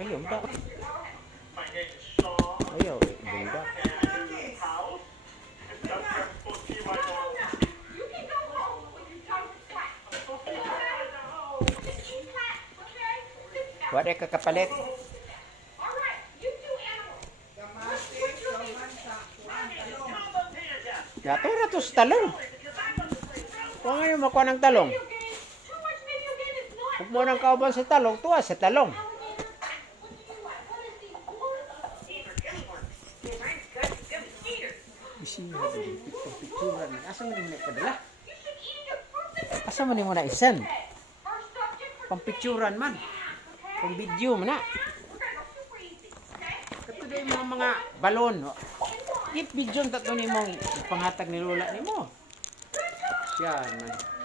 Ayun ba? Ayaw, bunda. Wala ka kapalit. Natura to sa talong. Kung ngayon makuha ng talong. Huwag mo nang kauban sa talong, tuwa sa talong. Asa mo na ipadala? Asa mo na isan? Pampicturan man. Pang video mo na. Katuloy yung mga balon. If video tato ni mong panghatag ni Lola ni mo. Siya man.